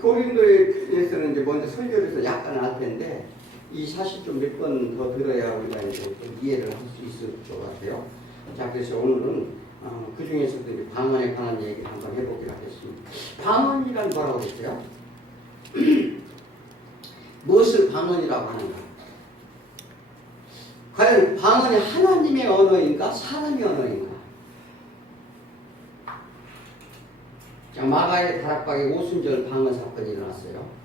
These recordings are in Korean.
고린도에서는 이제 먼저 설교를 해서 약간 알 텐데, 이 사실 좀 몇 번 더 들어야 우리가 이제 좀 이해를 할 수 있을 것 같아요. 자, 그래서 오늘은 그 중에서도 이제 방언에 관한 얘기를 한번 해보기로 하겠습니다. 방언이란 뭐라고 그랬어요? 무엇을 방언이라고 하는가? 과연 방언이 하나님의 언어인가? 사람의 언어인가? 자, 마가의 다락방에 오순절 방언 사건이 일어났어요.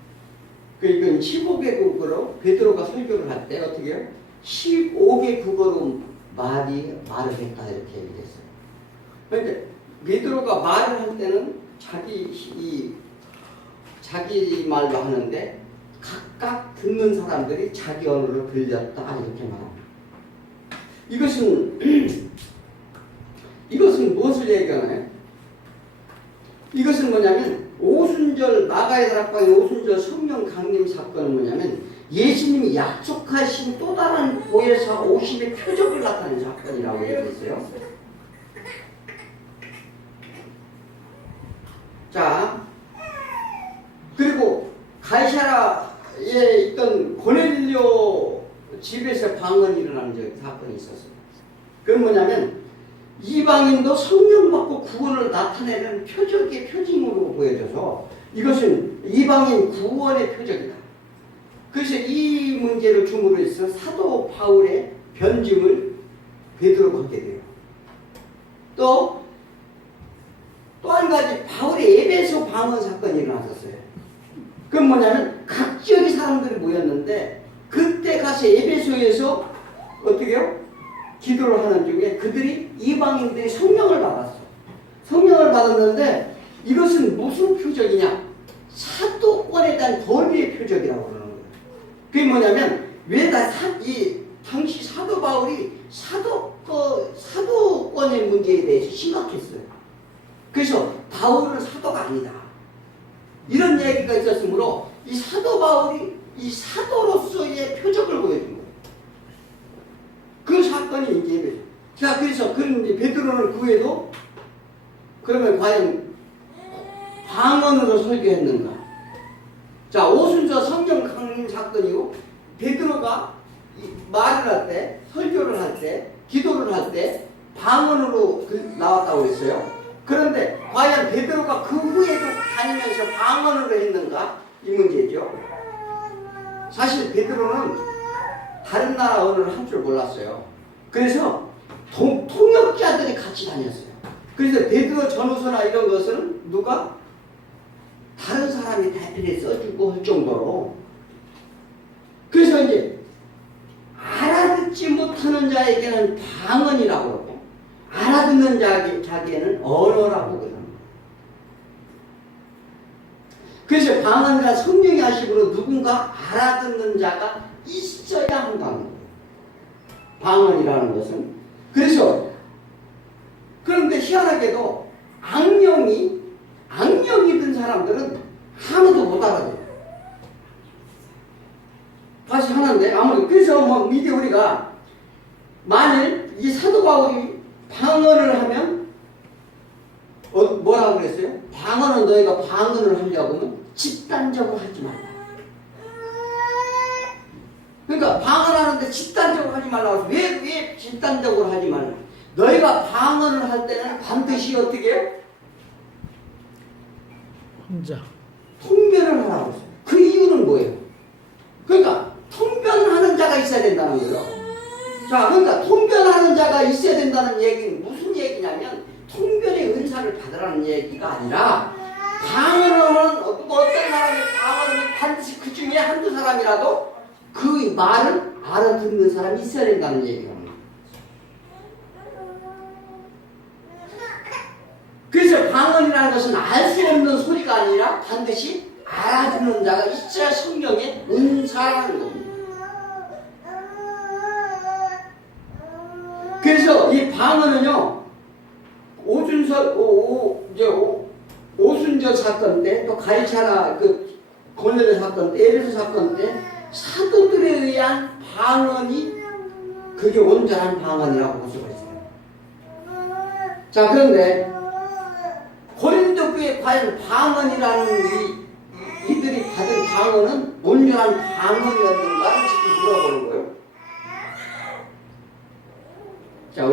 이건 15개국어로 베드로가 설교를 할 때 어떻게 해요? 15개국어로 말을 했다 이렇게 얘기했어요. 그런데 베드로가 말을 할 때는 자기 말로 하는데 각각 듣는 사람들이 자기 언어로 들렸다 이렇게 말합니다. 이것은 무엇을 얘기하나요? 이것은 뭐냐면 오순절 마가의 다락방의 오순절 성령 강림 사건은 뭐냐면 예수님이 약속하신 또 다른 보혜사 오심의 표적을 나타낸 사건이라고 얘기했어요. 자, 그리고 가이사라에 있던 고넬료 집에서 방언이 일어나는 사건이 있었어요. 그건 뭐냐면 이방인도 성령 받고 구원을 나타내는 표적의 표징으로 보여져서 이것은 이방인 구원의 표적이다. 그래서 이 문제를 중으로 해서 사도 바울의 변증을 베드로가 하게 돼요. 또 한 가지 바울의 에베소 방언 사건이 일어났었어요. 그건 뭐냐면 각 지역의 사람들이 모였는데 그때 가서 에베소에서 어떻게 해요? 기도를 하는 중에 그들이 이방인들이 성령을 받았어. 성령을 받았는데 이것은 무슨 표적이냐? 사도권에 대한 권위의 표적이라고 그러는 거예요. 그게 뭐냐면 왜 당시 사도 바울이 사도권의 문제에 대해서 심각했어요. 그래서 바울은 사도가 아니다. 이런 얘기가 있었으므로 이 사도 바울이 이 사도로서의 표적을 보여준 거예요. 그 사건이 이제 자, 그래서 이제 베드로는 그 외에도 그러면 과연 방언으로 설교했는가? 자, 오순절 성령 강림 사건이고 베드로가 말을 할 때, 설교를 할 때, 기도를 할 때 방언으로 나왔다고 했어요. 그런데 과연 베드로가 그 후에도 다니면서 방언으로 했는가? 이 문제죠. 사실 베드로는 다른 나라 언어를 할 줄 몰랐어요. 그래서 통역자들이 같이 다녔어요. 그래서 베드로 전후서나 이런 것은 누가 다른 사람이 대필해 써주고 할 정도로. 그래서 이제 알아듣지 못하는 자에게는 방언이라고 그러고 알아듣는 자에게는 언어라고 그러는 거예요. 그래서 방언이란 성령의 하심으로 누군가 알아듣는 자가 있어야 한다는 거예요. 방언이라는 것은. 그런데 희한하게도 악령이 든 사람들은 아무도 못 알아들어요. 다시 하는데 아무도. 그래서 이제 우리가 만일 이 사도 바울이 방언을 하면 뭐라고 그랬어요? 방언은 너희가 방언을 하려고 하면 집단적으로 하지 말라. 그러니까 방언하는데 집단적으로 하지 말라고 해서 왜 집단적으로 하지 말라? 너희가 방언을 할 때는 반드시 어떻게 해요? 혼자 통변을 하라고 했어요. 그 이유는 뭐예요? 그러니까 통변하는 자가 있어야 된다는 거예요. 자, 그러니까 통변하는 자가 있어야 된다는 얘기는 무슨 얘기냐면 통변의 은사를 받으라는 얘기가 아니라 방언을 하는 어떤 사람이 방언을 하면 반드시 그 중에 한두 사람이라도 그 말을 알아듣는 사람이 있어야 된다는 얘기입니다. 그래서 방언이라는 것은 알 수 없는 소리가 아니라 반드시 알아듣는 자가 있어야 성령의 은사라는 겁니다. 그래서 이 방언은요, 오순절 사건 때, 또 가이사라 고넬료 사건 때, 에베소 사건 때 사도들에 의한 방언이 그게 온전한 방언이라고 볼 수가 있어요. 자, 그런데 고린도 교회에 과연 방언이라는 이 방언은 온전한 방언이었는가를 지금 물어보는 거예요. 자,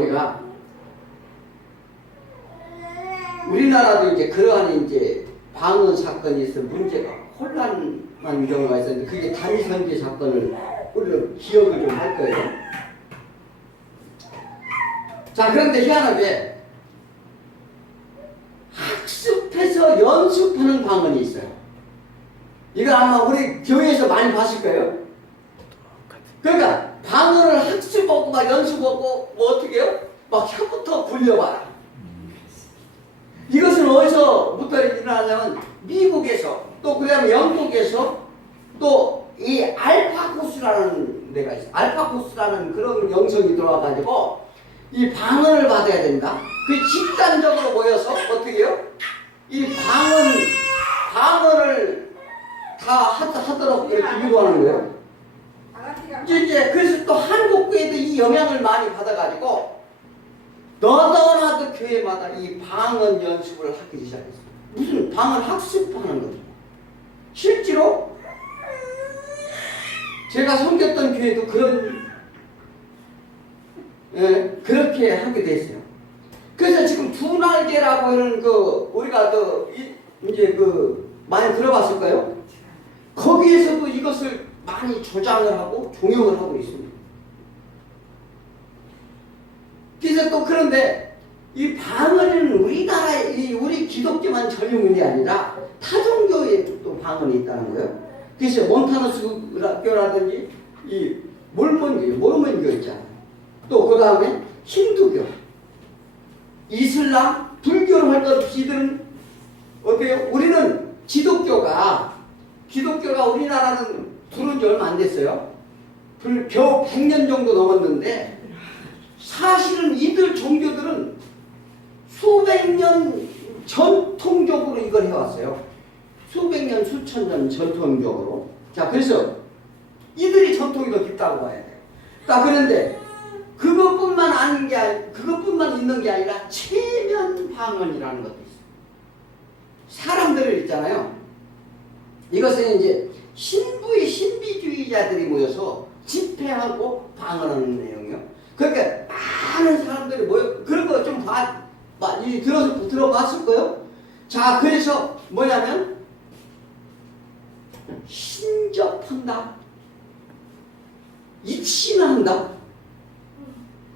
우리나라도 이제 그러한 이제 방언 사건이 있어 문제가 혼란한 경우가 있었는데 그게 단선제 사건을 우리가 기억을 좀 할 거예요. 자, 그런데 희한하게 학습해서 연습하는 방언이 있어요. 이거 아마 우리 교회에서 많이 봤을 거예요. 그러니까 방언을 학습하고 막 연습하고 뭐 어떻게 해요? 막 혀부터 굴려봐라. 이것은 어디서부터 일어나냐면 미국에서 또 그다음에 영국에서 또 이 알파고스라는 데가 있어요. 알파고스라는 그런 영성이 들어와가지고 이 방언을 받아야 된다. 그 집단적으로 모여서 어떻게 해요? 이 방언을 다 하도록 이렇게 유도하는 거예요. 이제 그래서 또 한국교회도 이 영향을 많이 받아가지고 너도나도 교회마다 이 방언 연습을 하기 시작했어요. 무슨 방언 학습하는 거죠. 실제로 제가 섬겼던 교회도 그렇게 하게 됐어요. 그래서 지금 두 날개라고 하는 우리가 이제 많이 들어봤을까요? 거기에서도 이것을 많이 조장을 하고 종용을 하고 있습니다. 그래서 또 그런데 이 방언은 우리 기독교만 전용이 아니라 타종교에도 방언이 있다는 거예요. 그래서 몬타누스교라든지 이 모르몬교 있잖아요. 또 그 다음에 힌두교, 이슬람, 불교를 할 것 없이 이들은 어때요? 우리는 기독교가 우리나라는 들어온 지 얼마 안 됐어요. 겨우 100년 정도 넘었는데 사실은 이들 종교들은 수백 년 전통적으로 이걸 해왔어요. 수백 년, 수천 년 전통적으로. 자, 그래서 이들이 전통이 더 깊다고 봐야 돼요. 자, 그런데 그것뿐만 있는 게 아니라 체면 방언이라는 것도 있어요. 사람들을 있잖아요. 이것은 이제 신비주의자들이 모여서 집회하고 방언하는 내용이요. 그러니까 많은 사람들이 모여, 그런 거 좀 많이 들어봤을 거예요. 자, 그래서 뭐냐면 신접한다, 입신한다,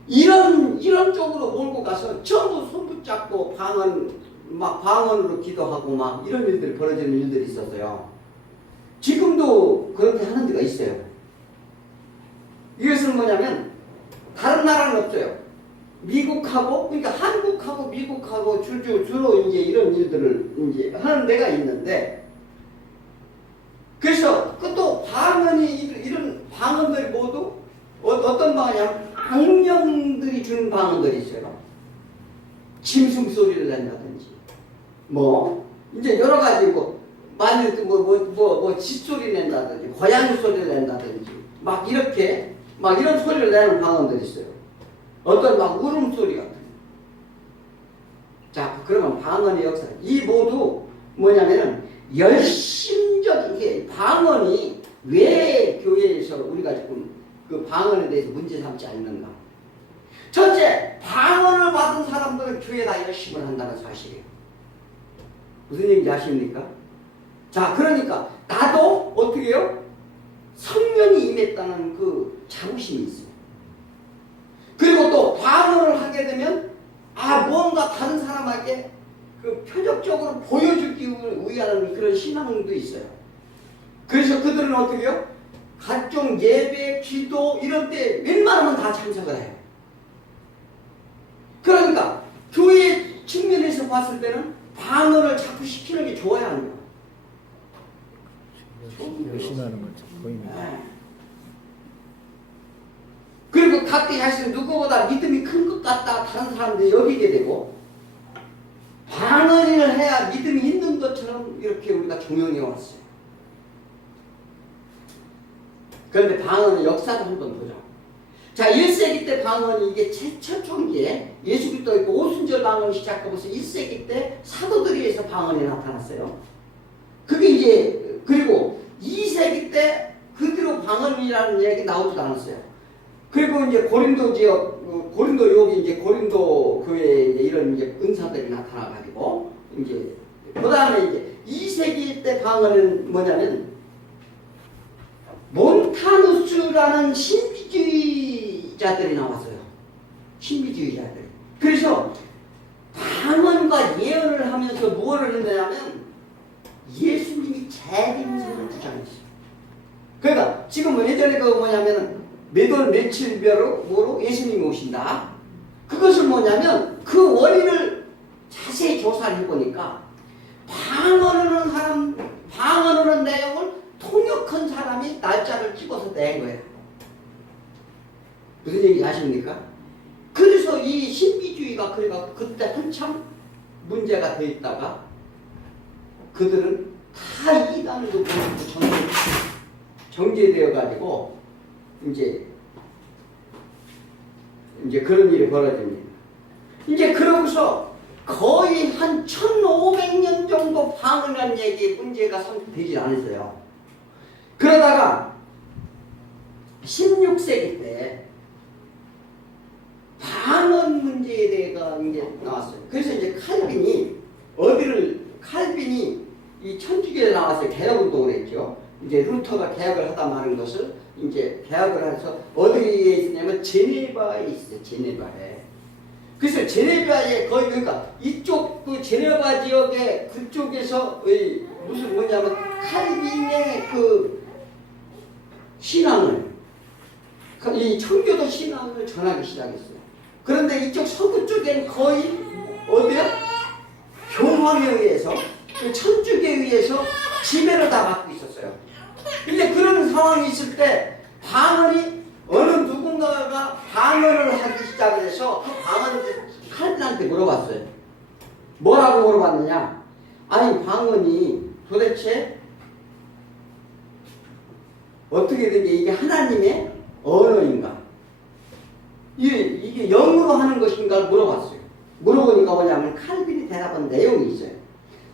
이런 쪽으로 몰고 가서 전부 손 붙잡고 방언으로 기도하고 막 이런 일들이 벌어지는 일들이 있었어요. 지금도 그렇게 하는 데가 있어요. 이것은 뭐냐면 다른 나라는 없어요. 그러니까 한국하고 미국하고 주로 이제 이런 일들을 이제 하는 데가 있는데, 그래서 또 이런 방언들이 모두 어떤 방언이냐면 악령들이 주는 방언들이 있어요. 짐승 소리를 낸다든지, 이제 여러 가지 많이 짖소리 낸다든지, 고양이 소리를 낸다든지, 이런 소리를 내는 방언들이 있어요. 어떤 울음소리 같은. 자, 그러면 방언의 역사. 이 모두 뭐냐면은 열심적인 게 방언이 왜 교회에서 우리가 지금 그 방언에 대해서 문제 삼지 않는가. 첫째, 방언을 받은 사람들은 교회에다 열심을 한다는 사실이에요. 무슨 얘기인지 아십니까? 자, 그러니까 나도 어떻게 해요? 성령이 임했다는 그 자부심이 있어요. 그리고 또 방언을 하게 되면 뭔가 다른 사람에게 그 표적적으로 보여주기 위한 그런 신앙도 있어요. 그래서 그들은 어떻게 해요? 각종 예배, 기도 이런 때 웬만하면 다 참석을 해요. 그러니까 교회 측면에서 봤을 때는 방언을 자꾸 시키는 게 좋아야 하는 거예요. 열심히 하는 거죠. 보입니다. 그리고 각기 자신은 누구보다 믿음이 큰 것 같다 다른 사람들이 여기게 되고, 방언을 해야 믿음이 있는 것처럼 이렇게 우리가 종용해 왔어요. 그런데 방언의 역사도 한번 보죠. 자, 1세기 때 방언이 이게 최초기에 예수 그리스도 있고 오순절 방언을 시작하면서 1세기 때 사도들에 의해서 방언이 나타났어요. 그게 이제 그리고 2세기 2세기 때 그 뒤로 방언이라는 얘기 나오지도 않았어요. 그리고 이제 고린도 지역, 고린도 여기 이제 고린도 교회에 이제 이런 이제 은사들이 나타나가지고 이제 그 다음에 이제 2세기 때 방언은 뭐냐면 몬타누스라는 신비주의자들이 나왔어요. 신비주의자들. 그래서 방언과 예언을 하면서 무엇을 했냐면 예수님이 재림성을 주장했어요. 그러니까 지금 예전에 그 뭐냐면 몇 월 며칠별로 예수님이 오신다. 그것은 뭐냐면 그 원인을 자세히 조사를 해보니까 방언하는 사람, 방언하는 내용을 통역한 사람이 날짜를 찍어서 낸 거예요. 무슨 얘기인지 아십니까? 그래서 이 신비주의가 그러니까 그때 한참 문제가 돼 있다가 그들은 다 이단으로 정제되어 가지고 이제 그런 일이 벌어집니다. 이제 그러고서 거의 한 1500년 정도 방언이라는 얘기 문제가 되지 않았어요. 그러다가 16세기 때 방언 문제에 대해서 이제 나왔어요. 그래서 이제 칼빈이 이 천주교에 나와서 개혁운동을 했죠. 이제 루터가 개혁을 하다 마는 것을 이제 개혁을 해서 어디에 있냐면 제네바에 있어요. 제네바에. 그래서 제네바에 거의 그러니까 이쪽 그 제네바 지역에 그쪽에서 무슨 뭐냐면 칼빈의 그 신앙을 이 청교도 신앙을 전하기 시작했어요. 그런데 이쪽 서부 쪽에는 거의 어디야? 교황에 의해서 그 천주교에 의해서 지배를 다 받고 있었어요. 근데 그런 상황이 있을 때 방언이 어느 누군가가 방언을 하기 시작을 해서 그 방언을 칼빈한테 물어봤어요. 뭐라고 물어봤느냐? 아니 방언이 도대체 어떻게 된 게 이게 하나님의 언어인가? 이게 영으로 하는 것인가 물어봤어요. 물어보니까 뭐냐면 칼빈이 대답한 내용이 있어요.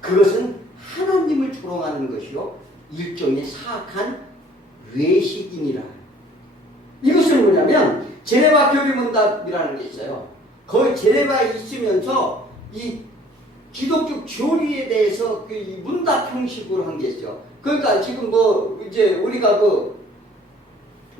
그것은 하나님을 조롱하는 것이요 일종의 사악한 외식이니라. 이것은 뭐냐면 제네바 교리문답이라는 게 있어요. 거기 제네바에 있으면서 이 기독교 교리에 대해서 그 문답 형식으로 한 게 있어요. 그러니까 지금 뭐 이제 우리가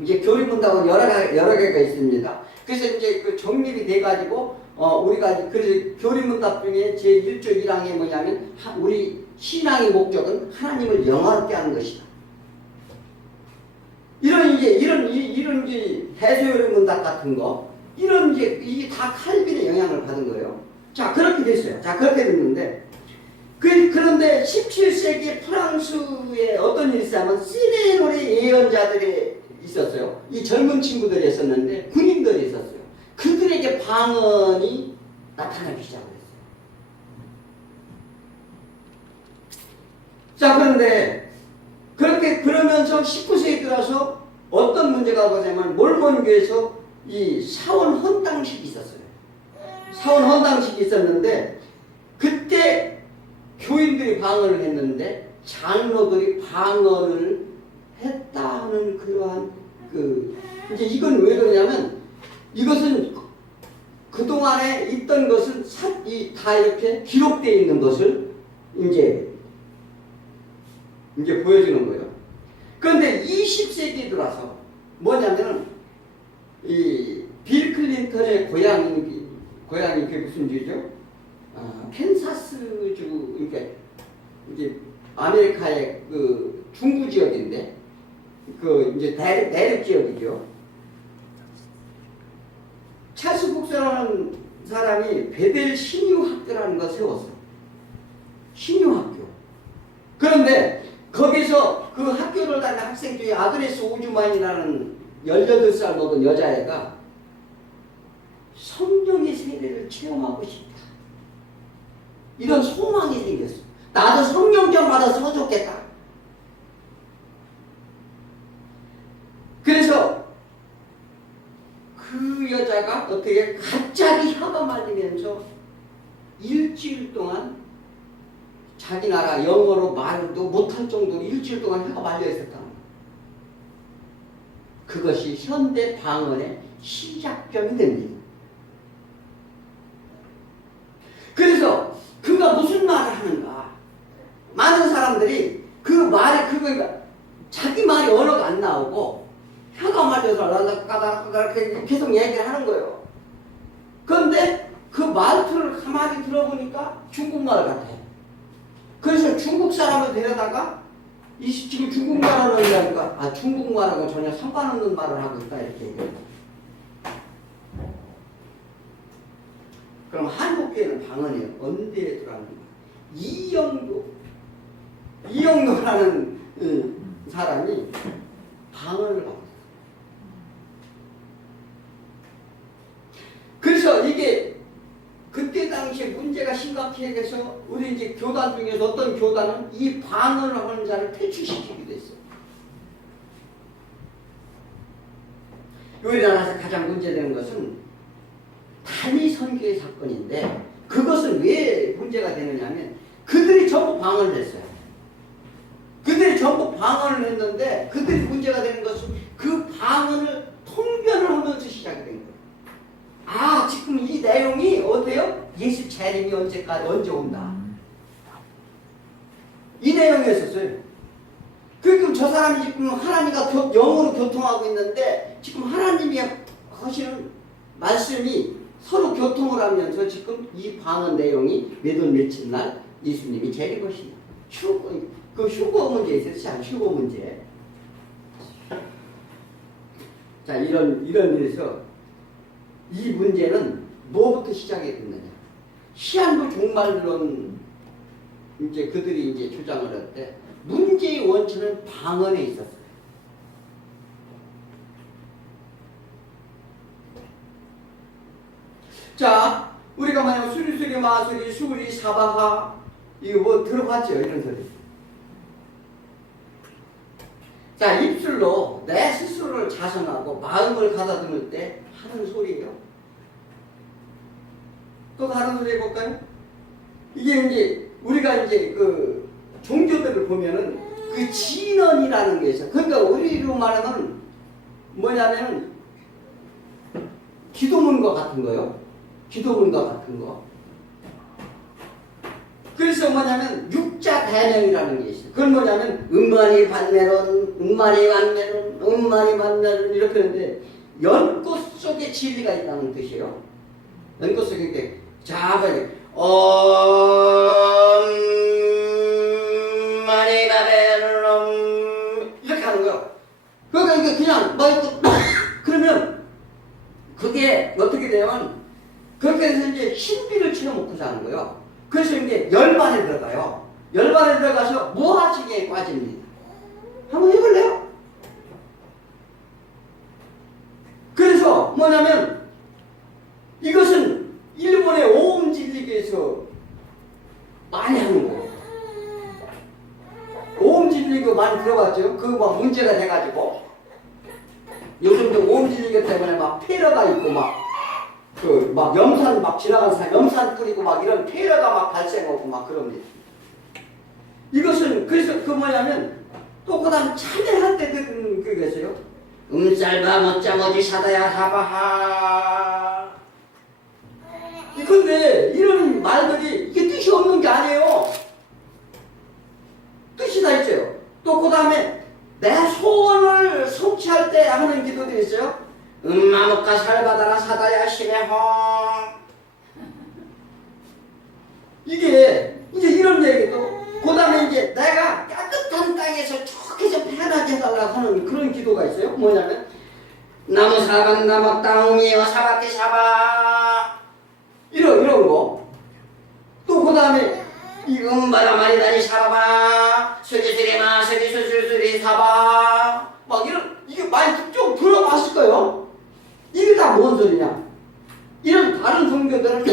이제 교리 문답은 여러 개가 있습니다. 그래서 이제 그 정립이 돼가지고 우리가 그래서 교리 문답 중에 제 1조 1항에 뭐냐면 우리 신앙의 목적은 하나님을 영화롭게 하는 것이다. 이런 이제 해소요리 문답 같은 거 이런 이게 다 칼빈의 영향을 받은 거예요. 자 그렇게 됐어요. 자 그렇게 됐는데 그런데 17세기 프랑스에 어떤 일이 있었냐면 시네노리 예언자들이 있었어요. 이 젊은 친구들이 있었는데 군인들이 있었어요. 그들에게 방언이 나타나기 시작했어요. 자 그런데 그러면서 19세기 들어서 어떤 문제가 오냐면 몰몬교에서 이 사원 헌당식이 있었어요. 사원 헌당식이 있었는데 그때 교인들이 방언을 했는데 장로들이 방언을 했다는 그러한 이제 이건 왜 그러냐면 이것은 그동안에 있던 것은 다 이렇게 기록되어 있는 것을 이제 보여주는 거예요. 그런데 20세기에 들어와서 뭐냐면은 이 빌 클린턴의 고향이 그게 무슨 주죠? 캔사스주, 그러니까 이제 아메리카의 그 중부 지역인데 그 이제 대륙 지역이죠. 찰스 북스라는 사람이 베델 신유학교라는 걸 세웠어요. 신유학교. 그런데 거기서 그 학교를 다니는 학생 중에 아그네스 오주만이라는 18살 먹은 여자애가 성령의 세례를 체험하고 싶다. 이런 소망이 생겼어. 나도 성령 좀 받았으면 좋겠다. 그래서 그 여자가 어떻게 갑자기 혀가 말리면서 일주일 동안 자기 나라 영어로 말도 못할 정도로 일주일 동안 혀가 말려 있었다는 거예요. 그것이 현대 방언의 시작점이 됩니다. 그래서 그가 무슨 말을 하는가? 많은 사람들이 그 말이 그거니까 자기 말이 언어가 안 나오고 혀가 맞아서 까다락까다락 계속 얘기를 하는 거예요. 그런데 그 말투를 가만히 들어보니까 중국말 같아요. 그래서 중국 사람을 데려다가 지금 중국말을 하니까 아 중국말하고 전혀 상관없는 말을 하고 있다 이렇게 얘기해요. 그럼 한국계는 방언이 언제 들어왔는가? 이영도라는 사람이 방언을 하고 있어요. 그래서 이게 그때 당시에 문제가 심각해서 우리 이제 교단 중에서 어떤 교단은 이 방언을 하는 자를 퇴출시키기도 했어요. 우리나라에서 가장 문제되는 것은 단위 선교의 사건인데 그것은 왜 문제가 되느냐면 그들이 전부 방언을 했어요. 그들이 전부 방언을 했는데 그들이 문제가 되는 것은 그 방언을 통변을 하면서 시작이 된 거예요. 아 지금 이 내용이 어때요? 예수 재림이 언제 온다. 이 내용이었어요. 그러니까 저 사람이 지금 하나님과 영으로 교통하고 있는데 지금 하나님이 하시는 말씀이 서로 교통을 하면서 지금 이 방언 내용이 몇 월 며칠 날 예수님이 재림하신다. 휴거 문제 있었죠? 휴거 문제. 자 이런 일에서 이 문제는 뭐부터 시작이 됐느냐? 시한부 종말론 이제 그들이 이제 주장을 할 때 문제의 원천은 방언에 있었어요. 자, 우리가 만약 수리수리 마수리 수리 사바하 이거 뭐 들어봤죠? 이런 소리. 자, 입술로 내 스스로를 자성하고 마음을 가다듬을 때 하는 소리예요. 또 다른 소리 해볼까요? 이게 이제 우리가 이제 그 종교들을 보면은 그 진언이라는 게 있어요. 그러니까 우리로 말하면 뭐냐면은 기도문과 같은 거요. 기도문과 같은 거. 그래서 뭐냐면 육자 대명이라는 게 있어요. 그건 뭐냐면 음만이 반매론, 음만이 반매론, 음만이 반매론 이렇게 하는데 연꽃 속에 진리가 있다는 뜻이에요. 연꽃 속에 이렇게 자, 빨리 엄마니 바벨론 이렇게 하는 거예요. 그러니까 이게 그냥 뭐 있고 그러면 그게 어떻게 되면 그렇게 해서 이제 신비를 치러먹고자 하는 거예요. 그래서 이제 열반에 들어가요. 열반에 들어가서 무아지경에 빠집니다. 한번 해볼래요? 그래서 뭐냐면 이것은 일본의 오음진리교에서 많이 하는 거예요. 오음진리교 많이 들어봤죠? 그거 막 문제가 돼가지고 요즘도 오음진리교 때문에 막 폐허가 있고 막 염산 막 지나가는 사람 염산 뿌리고 막 이런 폐허가 막 발생하고 막 그럽니다. 이것은 그래서 그 뭐냐면 또 그다음 참여할 때 들은 그게 있어요. 음쌀바 멋자머지 사다야 사바하. 근데 이런 말들이 이게 뜻이 없는 게 아니에요. 뜻이 다 있어요. 또 그 다음에 내 소원을 성취할 때 하는 기도들이 있어요. 마목가 살바다라 사다야 심해허. 이게 이제 이런 얘기도 그 다음에 이제 내가 깨끗한 땅에서 척해서 편하게 해달라고 하는 그런 기도가 있어요. 뭐냐면 나무 사방 나무 땅이여 사바케 사바 이런 거. 또 그 다음에 이 음바라 마리다니 사바 수지수리마 수지수술수리 사바 막 이런 이게 많이 좀 들어봤을 거예요. 이게 다 뭔 소리냐? 이런 다른 종교들은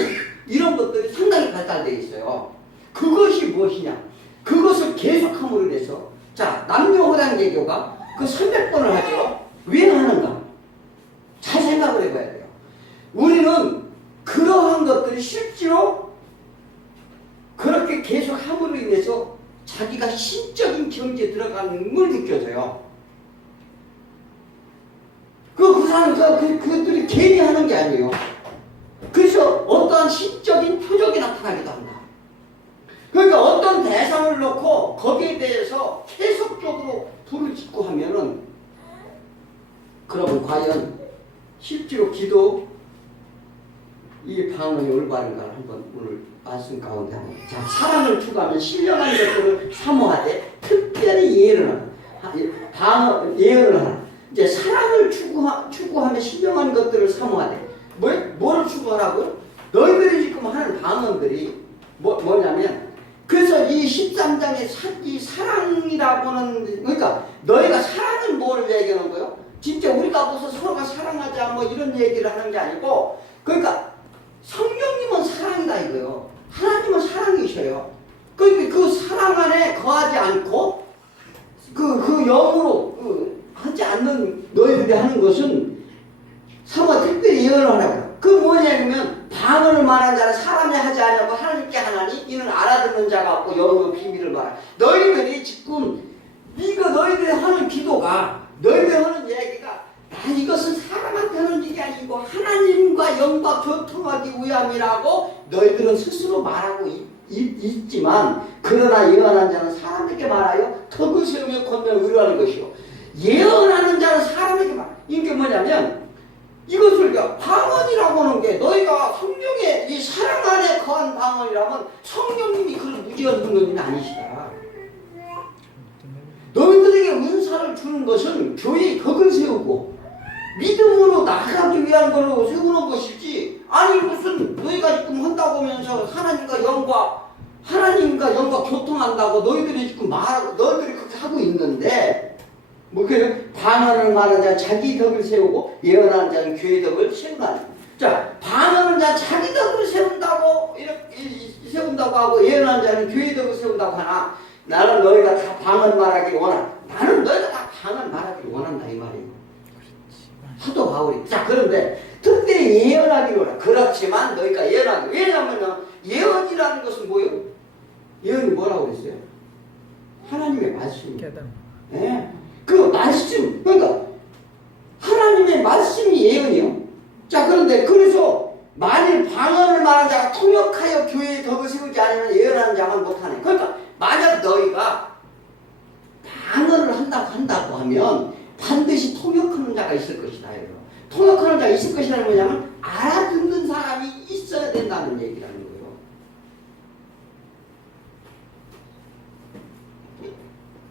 이런 것들이 상당히 발달되어 있어요. 그것이 무엇이냐? 그것을 계속함으로 해서 자 남녀호당개교가 그 300번을 하죠. 왜 하는가? 잘 생각을 해봐야 돼요. 우리는 그러한 것들이 실제로 그렇게 계속함으로 인해서 자기가 신적인 경지에 들어가는 걸 느껴져요. 사람 그들이 괜히 하는 게 아니에요. 그래서 어떠한 신적인 표적이 나타나기도 한다. 그러니까 어떤 대상을 놓고 거기에 대해서 계속적으로 불을 짓고 하면은 그러면 과연 실제로 기도 이 방언이 올바른가를 한번 오늘 말씀 가운데 한번. 자, 사랑을 추구하면 신령한 것들을 사모하되 특별히 예언을 하나. 예언을 하나. 이제 사랑을 추구하면 신령한 것들을 사모하되 뭐를 추구하라고요? 너희들이 지금 하는 방언들이 뭐냐면 그래서 이 13장의 이 사랑이라고는 그러니까 너희가 사랑은 뭘 얘기하는 거예요? 진짜 우리가 무슨 서로가 사랑하자 뭐 이런 얘기를 하는 게 아니고 그러니까 성령님은 사랑이다 이거요. 하나님은 사랑이셔요. 그 사랑 안에 거하지 않고 그 영으로 하지 않는 너희들이 하는 것은 사모가 특별히 예언을 하라고. 그 뭐냐면 방언을 말한 자는 사람이 하지 않냐고 하나님께 하나니 이는 알아듣는 자가 없고 영으로 비밀을 말하. 너희들이 지금 이거 너희들이 하는 기도가 너희들이 하는 얘기가 이것은 사람한테 하는 일이 아니고 하나님과 영과 교통하기 위함이라고 너희들은 스스로 말하고 있지만 그러나 예언한 자는 사람에게 말하여 덕을 세우며 권면을 의뢰하는 것이요 예언하는 자는 사람에게 말하여. 이게 뭐냐면 이것을 방언이라고 하는 게 너희가 성령의 이 사랑 안에 거한 방언이라면 성령님이 그런 무지한 분이 아니시다. 너희들에게 은사를 주는 것은 교회의 덕을 세우고 믿음으로 나가기 위한 걸로 세우는 것이지 아니 무슨 너희가 지금 한다고 하면서 하나님과 영과 교통한다고 너희들이 지금 말하고 너희들이 그렇게 하고 있는데 뭐 그래 방언을 말하는 자는 자기 덕을 세우고 예언하는 자는 교회 덕을 세우나니. 자, 방언은 자 자기 덕을 세운다고 이렇게 세운다고 하고 예언하는 자는 교회 덕을 세운다고 하나 나는 너희가 다 방언 말하기를 원한다. 나는 너희가 다 방언 말하기를 원한다 이 말이에요. 사도 바울이. 자, 그런데 특별히 예언하기를 원한다. 그렇지만 너희가 예언하기. 왜냐하면 예언이라는 것은 뭐예요? 예언이 뭐라고 그랬어요? 하나님의 말씀. 네. 그 말씀, 그러니까 하나님의 말씀이 예언이요. 자, 그런데 그래서 만일 방언을 말하는 자가 통역하여 교회의 덕을 세우지 않으면 예언하는 자만 못하네. 그러니까 만약 너희가 방언을 한다고 하면 반드시 통역하는 자가 있을 것이다. 통역하는 자가 있을 것이라는 뭐냐면 알아듣는 사람이 있어야 된다는 얘기라는 거예요.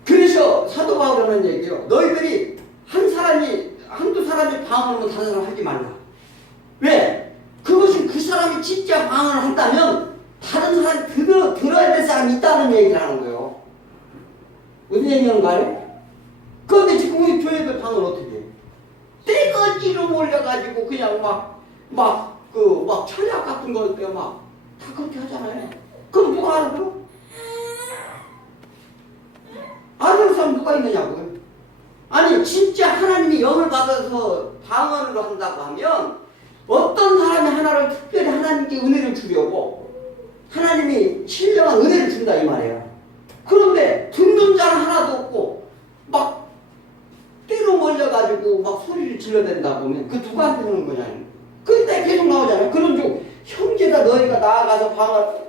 그래서 사도 바울은 얘기해요. 너희들이 한두 사람이 방언을 다른 사람 하지 말라. 왜? 그것은 그 사람이 진짜 방언을 한다면 다른 사람이 들어야 될 사람이 있다는 얘기를 하는 거예요. 무슨 얘기인가요? 그런데 지금 우리 교회들 방언 어떻게 해? 떼거지로 몰려가지고 그냥 막 철학 같은 거 할 때 막 다 그렇게 하잖아요. 그럼 누가 알아들어? 알아듣는 사람 누가 있느냐고요? 아니 진짜 하나님이 영을 받아서 방언으로 한다고 하면 어떤 사람이 하나를 특별히 하나님께 은혜를 주려고 하나님이 신령한 은혜를 준다 이 말이에요. 그런데 듣는 자는 하나도 없고 막 띠로 몰려가지고 막 소리를 질러댄다 보면 그 누구한테 하는 거냐. 그때 계속 나오잖아요. 그런 중 형제가 너희가 나아가서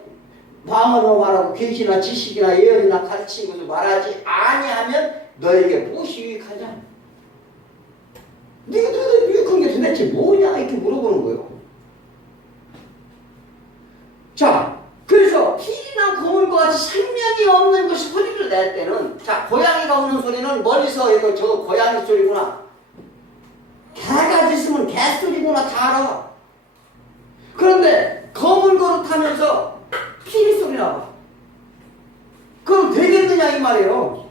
방언으로 말하고 계시나 지식이나 예언이나 가르치는 것을 말하지 아니하면 너에게 무엇이 유익하냐? 네가 유익한 게 도대체 뭐냐? 이렇게 물어보는 거예요. 자, 그래서 피리나 거울과 같이 생명이 없는 것이 소리를 낼 때는 자, 고양이가 우는 소리는 멀리서 해도 저 고양이 소리구나. 개가 짖으면 개 소리구나 다 알아. 그런데 검은 거로 타면서 피리 소리 나와. 그럼 되겠느냐 이 말이에요.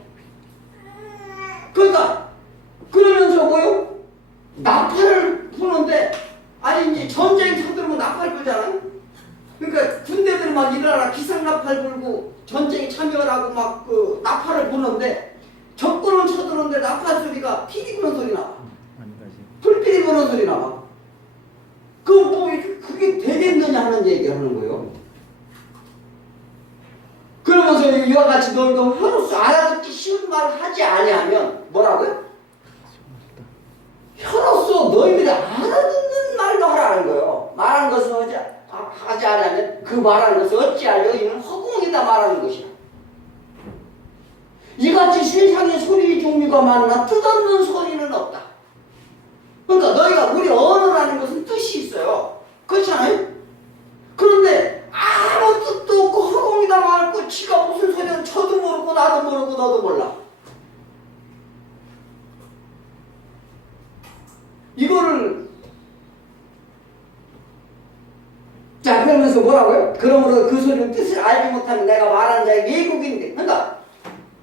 그러니까 그러면서 뭐요? 나팔을 부는데 아니 이제 전쟁이 쳐들으면 나팔 불잖아요. 그러니까 군대들 막 일어나라 기상 나팔 불고 전쟁에 참여하라고 막 그 나팔을 부는데 적군은 쳐들었는데 나팔 소리가 피리 부는 소리 나와. 불피리 부는 소리 나와. 그럼 뭐 그게 되겠느냐 하는 얘기를 하는 거예요. 그러면서 이와 같이 너희도 혀로서 알아듣기 쉬운 말을 하지 아니하면 뭐라고요? 혀로서 또 너희들이 알아듣는 말도 하라는 거예요. 말하는 것을 하지 않으면 그 말하는 것을 어찌하려 이는 허공이다 말하는 것이야. 이같이 세상에 소리 종류가 많으나 뜻없는 소리는 없다. 그러니까 너희가 우리 언어라는 것은 뜻이 있어요. 그렇잖아요? 그런데 아무 뜻도 없고 허공이다 말고 지가 무슨 소리는 저도 모르고 나도 모르고 너도 몰라. 이거를 자 그러면서 뭐라고요? 그러므로 그 소리는 뜻을 알지 못하면 내가 말하는 자의 외국인인데 그러니까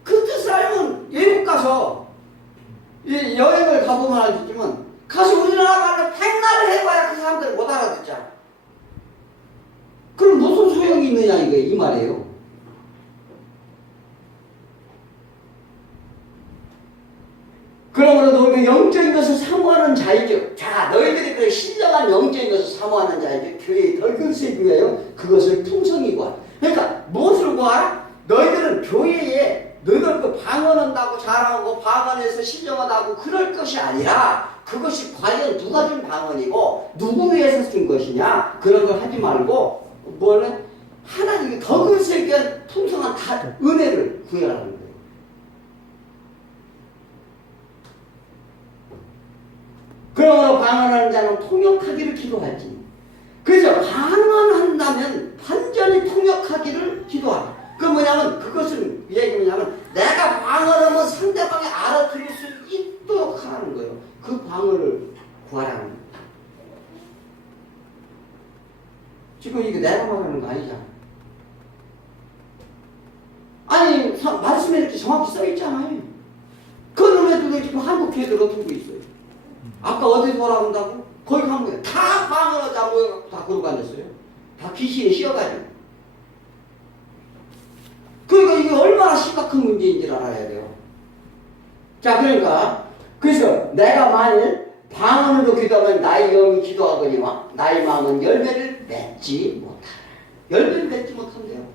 그 뜻을 알면 외국 가서 이 여행을 가보면 알겠지만 가서 우리나라 말로 백날 해봐야 그 사람들 못 알아듣잖아. 그럼 무슨 소용이 있느냐 이 말이에요. 그러므로 너희가 영적인 것을 사모하는 자이죠. 자, 너희들이 그 신령한 영적인 것을 사모하는 자이죠. 교회의 덜글세 교회요. 그것을 풍성히 구하라. 그러니까 무엇을 구하라? 너희들은 교회에 너희들 그 방언한다고 잘하고 방언에서 신령하다고 그럴 것이 아니라 그것이 과연 누가 준 방언이고 누구 위해서 준 것이냐 그런 걸 하지 말고 뭐는 하나님이 덜글세 교회한 풍성한 은혜를 구하라는 거예요. 그러므로 방언하는 자는 통역하기를 기도하지. 그래서 방언한다면 완전히 통역하기를 기도하라. 그 뭐냐면 그것은 얘기 뭐냐면 내가 방언하면 상대방이 알아들을 수 있도록 하라는 거예요. 그 방언을 구하라는 거예요. 지금 이게 내가 말하는 거 아니잖아. 아니 말씀에 이렇게 정확히 써 있잖아요. 그놈에도 지금 한국 교회들 어떻게 있어요. 아까 어디서 뭐라 한다고? 거기 가면 다 방언하자고 다 그러고 앉았어요. 다 귀신이 씌어가지고. 그러니까 이게 얼마나 심각한 문제인지를 알아야 돼요. 자, 그러니까 그래서 내가 만일 방언으로 기도하면 나의 영이 기도하거니와 나의 마음은 열매를 맺지 못하라. 열매를 맺지 못한대요.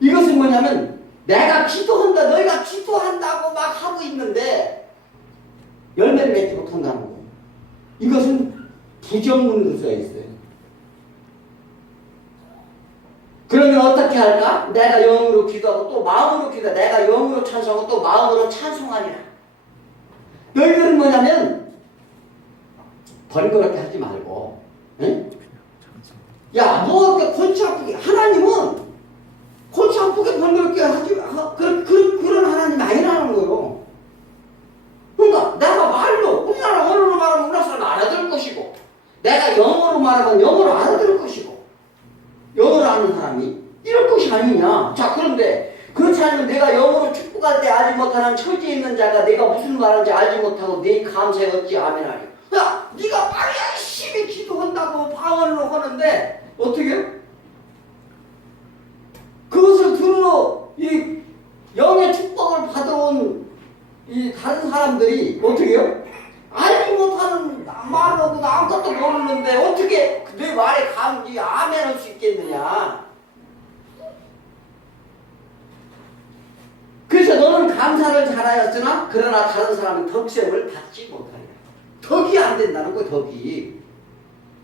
이것은 뭐냐면 내가 기도한다, 너희가 기도한다고 막 하고 있는데 열매를 맺지 못한다는 거예요. 이것은 부정문으로 써 있어요. 그러면 어떻게 할까? 내가 영으로 기도하고 또 마음으로 기도하고 내가 영으로 찬송하고 또 마음으로 찬송하리라. 너희들은 뭐냐면 번거롭게 하지 말고 응? 야, 뭐 이렇게 골치 아프게 하나님은 골치 아프게 번거롭게 하지 그런 하나님 아니라는 거예요. 그러니까 내가 말로 우리나라 언어로 말하면 우리나라 사람 알아들을 것이고 내가 영어로 말하면 영어로 알아들을 것이고 영어를 아는 사람이 이럴 것이 아니냐. 자, 그런데 그렇지 않으면 내가 영어로 축복할 때 알지 못하는 처지에 있는 자가 내가 무슨 말하는지 알지 못하고 네 감사에 어찌 아멘하냐. 야, 네가 막 열심히 기도한다고 방언으로 하는데 어떻게 해요? 그것을 들으러 이 영의 축복을 받아온 이 다른 사람들이 어떻게 해요? 알지 못하는 말하고 아무것도 모르는데 어떻게 내 말에 감지 아멘 할 수 있겠느냐. 그래서 너는 감사를 잘하였으나 그러나 다른 사람은 덕셈을 받지 못하리라. 덕이 안 된다는 거예요. 덕이.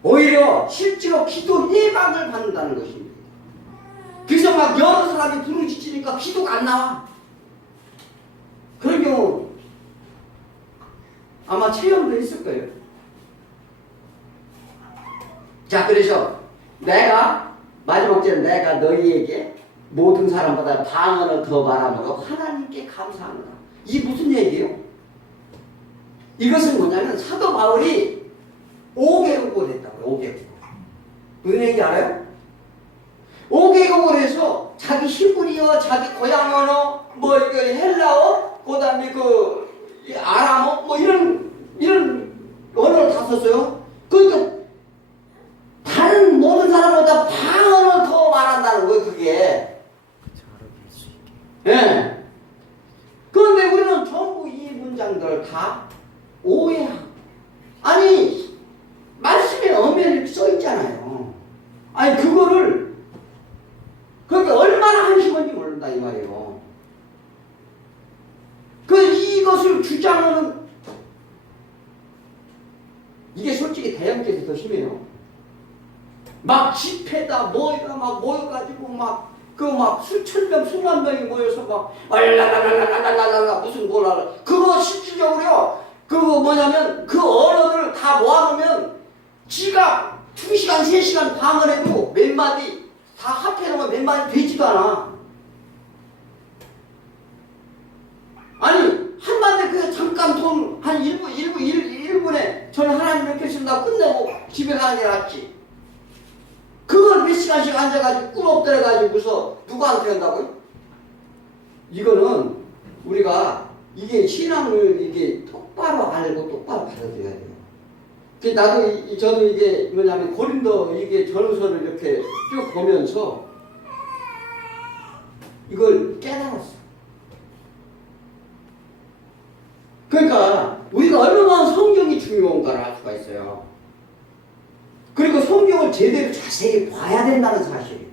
오히려 실제로 기도 예방을 받는다는 것입니다. 그래서 막 여러 사람이 부르짖으니까 기도가 안 나와. 그런 경우 아마 체험도 있을 거예요. 자, 그래서 내가 마지막 절에 내가 너희에게 모든 사람보다 방언을 더 말함으로 하나님께 감사하노라. 이게 무슨 얘기예요? 이것은 뭐냐면 사도 바울이 5개국을 했다고요. 5개국. 무슨 얘기인지 알아요? 5개국을 해서 자기 히브리어, 자기 고향 언어, 뭐 이거 헬라어, 그다음에 그 아람어, 뭐 이런 언어를 다 썼어요. 그러니까 다른 모든 사람보다 방언을 더 말한다는 거예요. 그게. 예. 네. 그런데 우리는 전부 이 문장들을 다 오해하고 아니 말씀에 엄연히 써 있잖아요. 아니 그거를 그게 얼마나 한심한지 모른다 이 말이에요. 그 이것을 주장하는 이게 솔직히 대형교회에서 더 심해요. 막 집회다 뭐이다 막 모여가지고 막 수천 명 수만 명이 모여서 막 알라라라라라라라 무슨 뭐라 그거 실질적으로요. 그거 뭐냐면 그 언어들을 다 모아놓으면 지가 2시간 3시간 방을 해도 몇 마디 다 합해놓으면 몇 마디 되지도 않아. 아니 한마디 그 잠깐 돈 한 1분에 저는 하나님 이렇게 쓴다 끝내고 집에 가는 게 낫지. 그걸 몇 시간씩 앉아가지고 꾸벅대려가지고서 누구한테 한다고요? 이거는 우리가 이게 신앙을 이게 똑바로 알고 똑바로 받아들여야 돼요. 저도 이게 뭐냐면 고린도 이게 전서를 이렇게 쭉 보면서 이걸 깨달았어. 그러니까 우리가 얼마나 성경이 중요한가를 알 수가 있어요. 그리고 성경을 제대로 자세히 봐야 된다는 사실이에요.